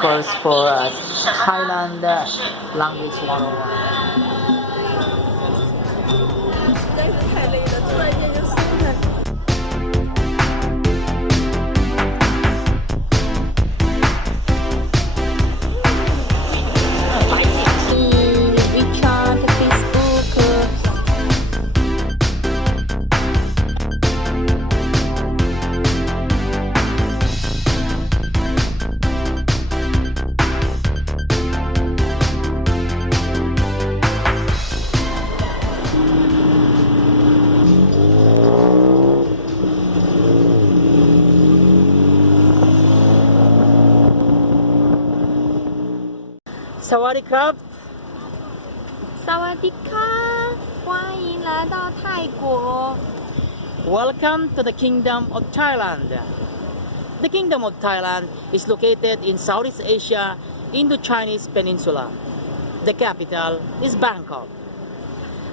course for Thailand language 101. 实在是太累了，突然间就松了。สวัสดีครับ 萨瓦迪卡，欢迎来到泰国。 Welcome to the Kingdom of Thailand. The Kingdom of Thailand is located in Southeast Asia in the Chinese Peninsula. The capital is Bangkok.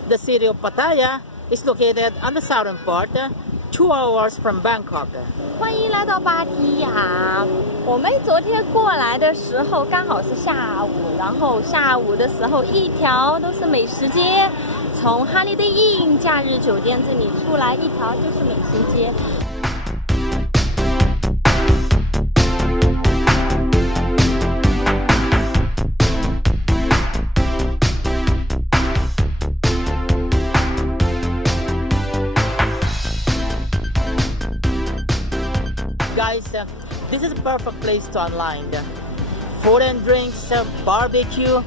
The city of Pattaya is located on the southern part, 2 hours from Bangkok. 欢迎来到芭提雅。我们昨天过来的时候刚好是下午，然后下午的时候一条都是美食街，从 Holiday Inn 假日酒店这里出来一条就是美食街。Guys, this is a perfect place to unwind. Food and drinks, barbecue.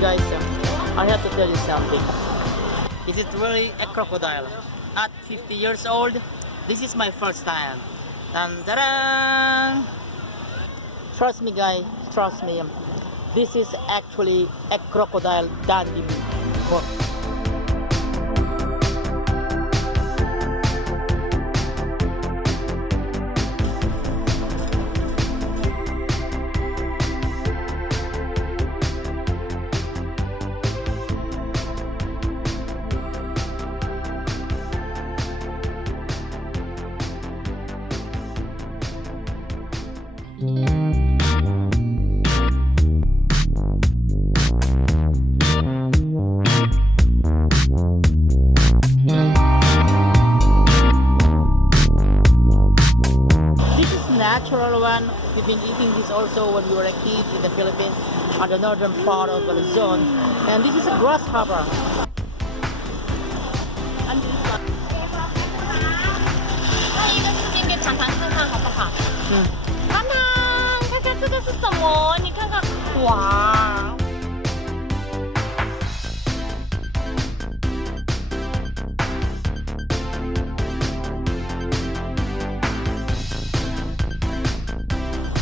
Guys, I have to tell you something. Is it really a crocodile? At 50 years old, this is my first time. Dun, dun, dun. Trust me, guys, trust me. This is actually a crocodile dandy. Natural one. We've been eating this also when we were a kid in the Philippines on the northern part of Luzon. And this is a grasshopper. And this one. 那一个时间给尝尝看看好不好？尝尝，看看这个是什么？你看看，哇！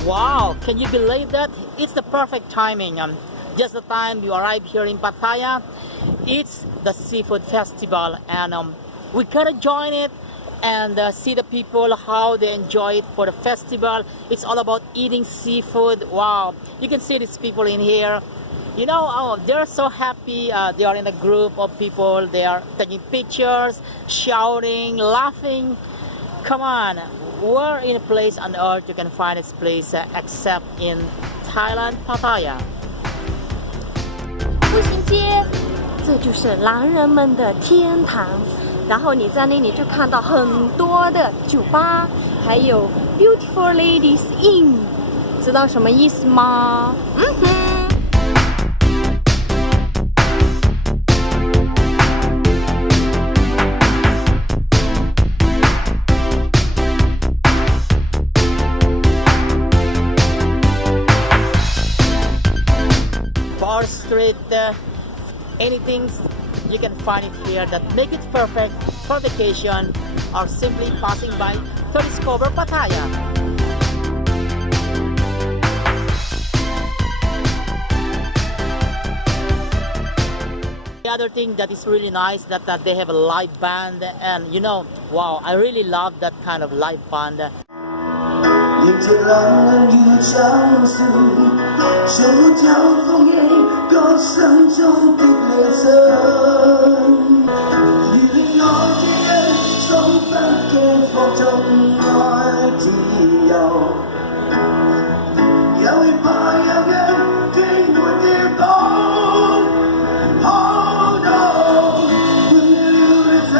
Wow, can you believe that? It's the perfect timing. Just the time you arrive here in Pattaya, it's the seafood festival, and we gotta join it and see the people how they enjoy it for the festival. It's all about eating seafood. Wow, you can see these people in here. You know, they're so happy. They are in a group of people. They are taking pictures, shouting, laughing. Come on. Where in a place on earth you can find this place except in Thailand, Pattaya? 步行街，这就是狼人们的天堂。然后你在那里就看到很多的酒吧，还有 Beautiful Ladies Inn， 知道什么意思吗？Street, anything you can find it here that make it perfect for vacation or simply passing by to discover Pattaya. The other thing that is really nice that they have a live band, and you know, wow, I really love that kind of live band. 迎接浪漫与相思，像我跳枫叶歌聲中的離神。如令我這樣心不驚放縱愛自由，也會怕有日天會跌倒。Oh no， 換了人生，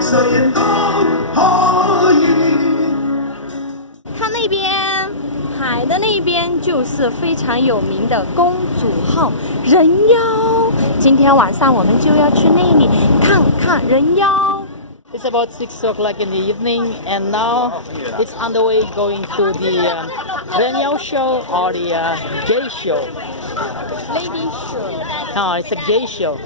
誰人都可以。看那边，海的那边就是非常有名的公主号人妖。今天晚上我们就要去那里看看人妖。It's about 6 o'clock in the evening, and now it's on the way going to the Renyao show or the gay show. Lady show。 No, it's a gay show.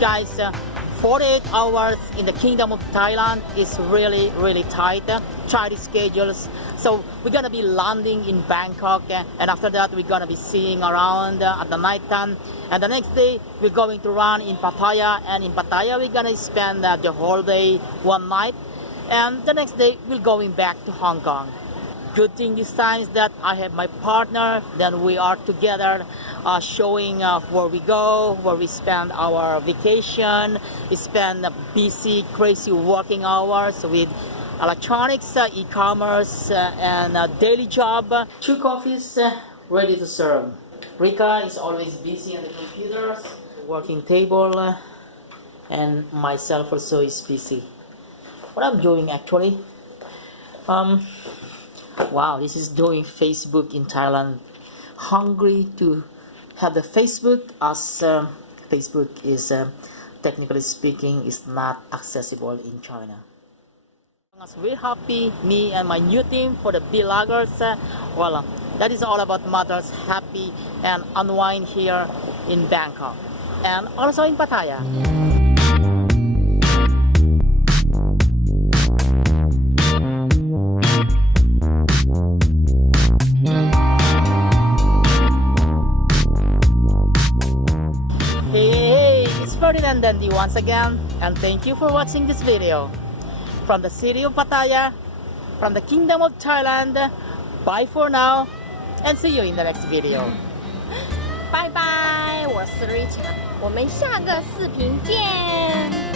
Guys, 48 hours in the Kingdom of Thailand is really tight schedules. So we're gonna be landing in Bangkok, and after that we're gonna be seeing around at the night time. And the next day we're going to run in Pattaya, and in Pattaya we're gonna spend the whole day, one night, and the next day we're going back to Hong Kong. Good thing this time is that I have my partner, then we are together showing where we go, where we spend our vacation. We spend busy, crazy working hours with electronics, e-commerce, and daily job. 2 coffees ready to serve. Rika is always busy on the computers, working table, and myself also is busy. What I'm doing actually, wow, this is doing Facebook in Thailand. Hungry to have the Facebook, as Facebook is technically speaking is not accessible in China. We're happy, me and my new team for the vloggers. Well, that is all about mothers happy and unwind here in Bangkok and also in Pattaya. Hey, it's Ferdinand Dandy once again, and thank you for watching this video. From the city of Pattaya, from the Kingdom of Thailand, bye for now, and see you in the next video. 拜拜，我是 Rita， 我们下个视频见。